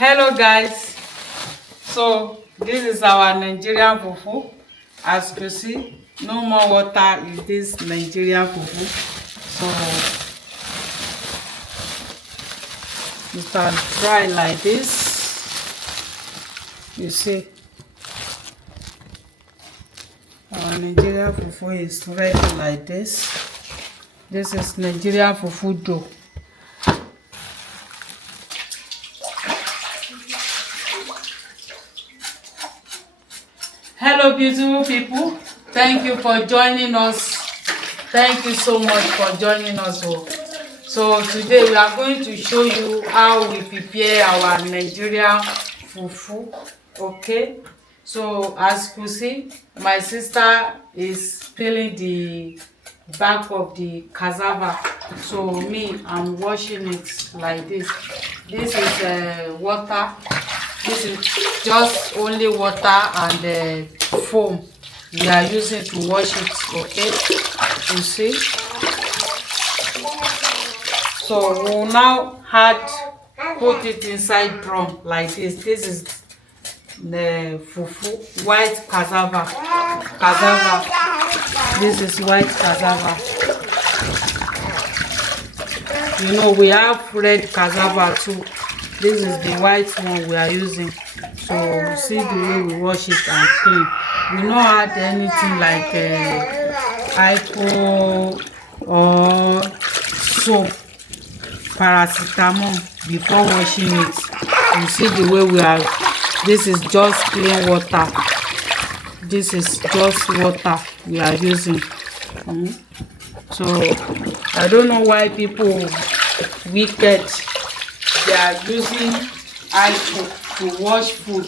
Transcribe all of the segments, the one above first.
Hello guys, so this is our Nigerian fufu. As you can see, no more water in this Nigerian fufu. So you can try like this. You see, our Nigerian fufu is ready like this. This is Nigerian fufu dough. Hello beautiful people, thank you for joining us. Thank you so much for joining us. So today we are going to show you how we prepare our Nigerian fufu. Okay, so as you see, my sister is peeling the back of the cassava. So me, I'm washing it like this. This is water. This is just only water and foam we are using to wash it. Okay, you see. So we'll now put it inside drum like this. This is the fufu, white cassava. This is white cassava. You know, we have red cassava too. This is the white one we are using. So see the way we wash it and clean. We don't add anything like alcohol or soap, paracetamol before washing it. You see the way we are. This is just plain water. This is just water we are using. So I don't know why people wicked. They are using alcohol to wash food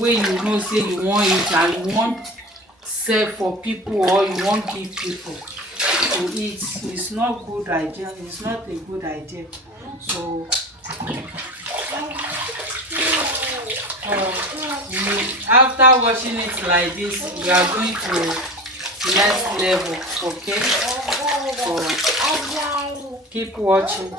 where you know say you want it and you want sell for people or you want give people to eat. It's not good idea. It's not a good idea. So after washing it like this, we are going to next level. Okay, so keep watching.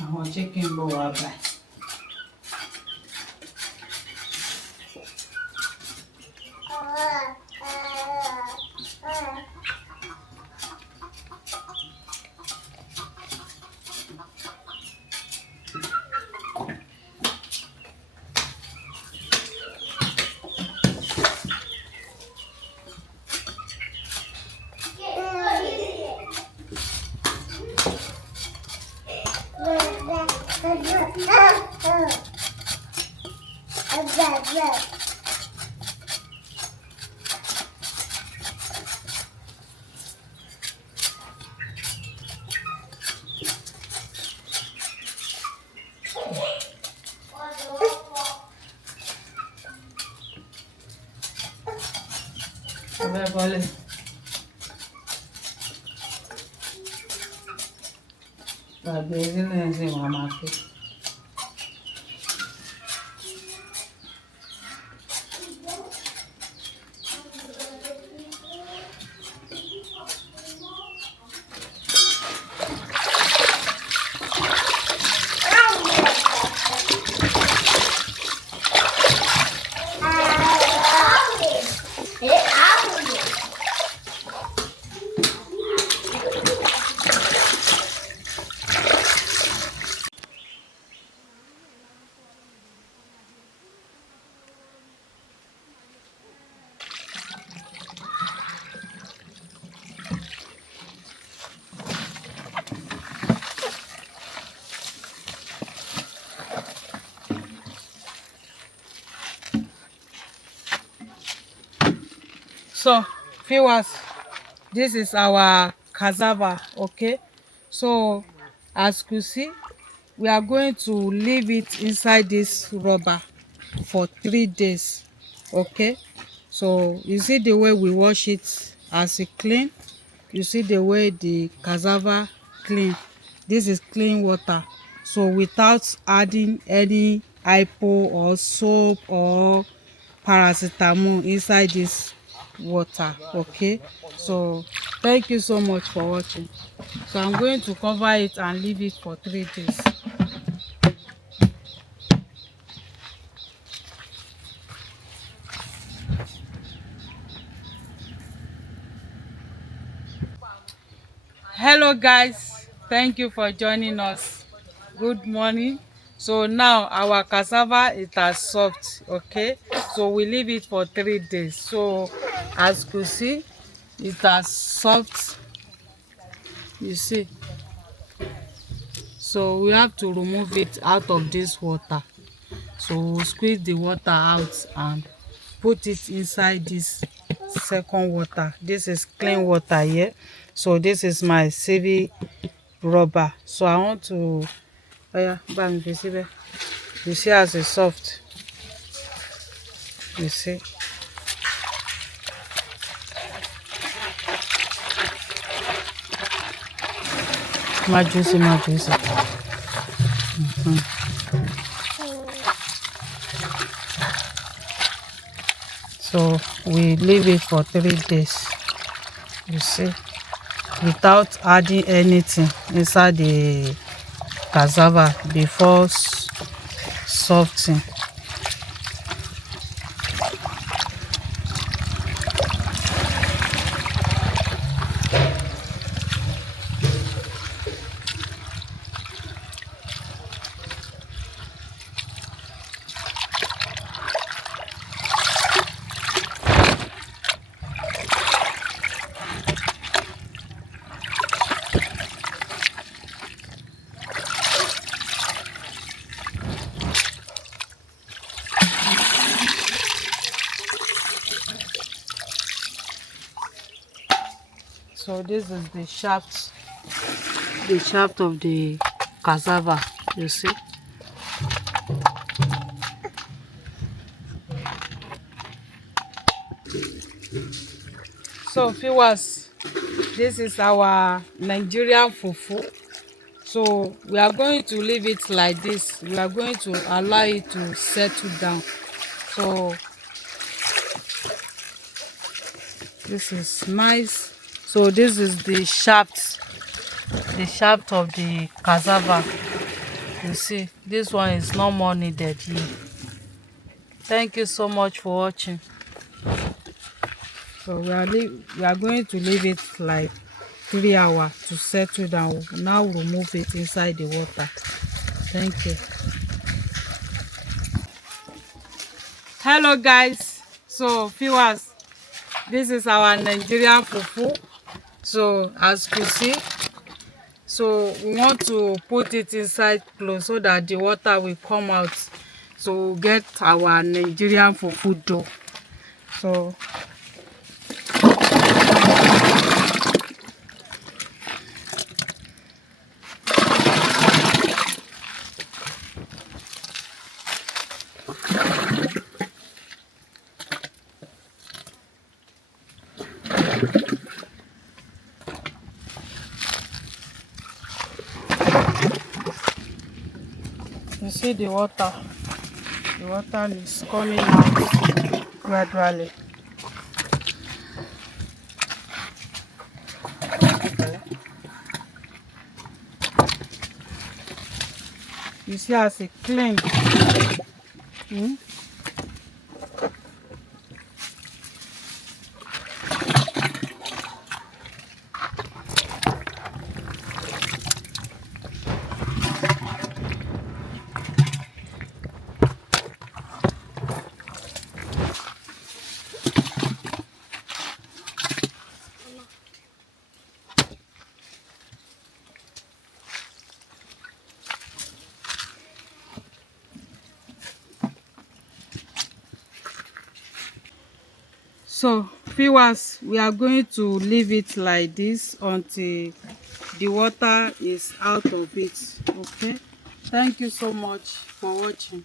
Àwọn chicken bọ̀ wá báyìí. Vale. La business is mama. So viewers, this is our cassava. Okay, so as you see, we are going to leave it inside this rubber for 3 days. Okay, so you see the way we wash it as it clean, you see the way the cassava clean. This is clean water, so without adding any hypo or soap or paracetamol inside this water. Okay, so thank you so much for watching. So I'm going to cover it and leave it for 3 days. Hello guys, thank you for joining us. Good morning. So now our cassava it has soft. Okay, so we leave it for 3 days. So as you see, it has soft. You see, so we have to remove it out of this water. So we'll squeeze the water out and put it inside this second water. This is clean water here. So this is my sieving rubber. So I want to, oh yeah, bam, you see as it's soft. You see. My juicy, my juicy. So we leave it for 3 days. You see, without adding anything inside the cassava before softening. So this is the shaft of the cassava, you see. So viewers, this is our Nigerian fufu. So we are going to leave it like this. We are going to allow it to settle down. So this is nice. So this is the shaft of the cassava. You see, this one is no more needed here. Thank you so much for watching. So we are going to leave it like 3 hours to settle down. Now remove it inside the water. Thank you. Hello guys, so viewers, this is our Nigerian fufu. So as you see, so we want to put it inside close so that the water will come out. So we'll get our Nigerian fufu dough. So you see the water is coming out gradually. You see as it clean. So Viewers, we are going to leave it like this until the water is out of it. Okay, thank you so much for watching.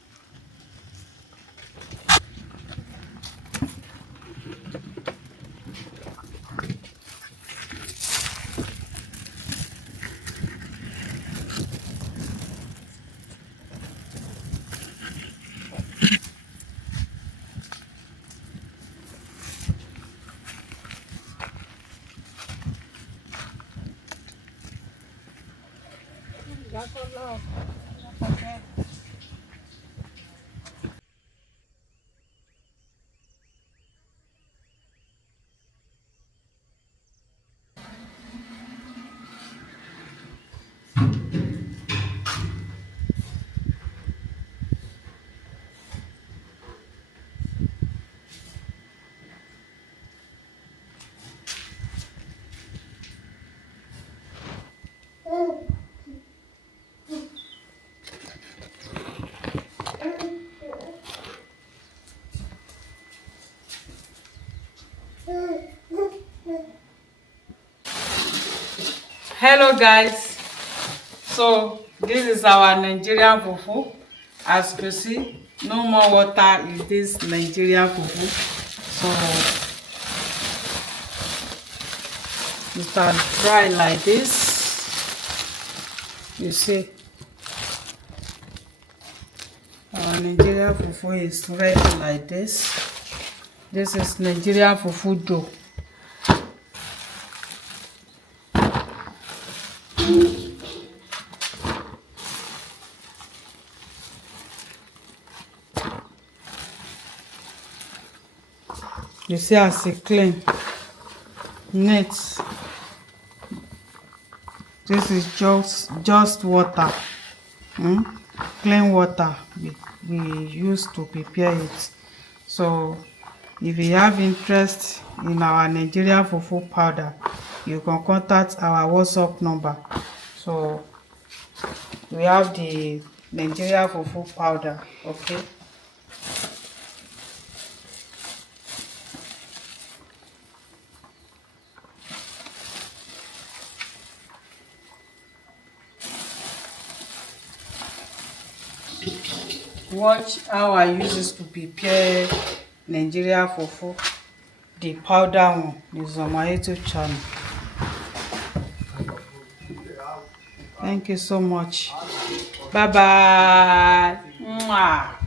Hello guys, so this is our Nigerian fufu. As you see, no more water in this Nigerian fufu. So you can try like this. You see, our Nigerian fufu is ready like this. This is Nigerian fufu dough. You see as it clean, neat. This is just water, clean water we use to prepare it. So if you have interest in our Nigerian fufu powder, you can contact our WhatsApp number. So we have the Nigerian fufu powder, okay. Watch how I use this to prepare Nigeria fufu. The powder one is on my YouTube channel. Thank you so much. Bye bye. Mwah.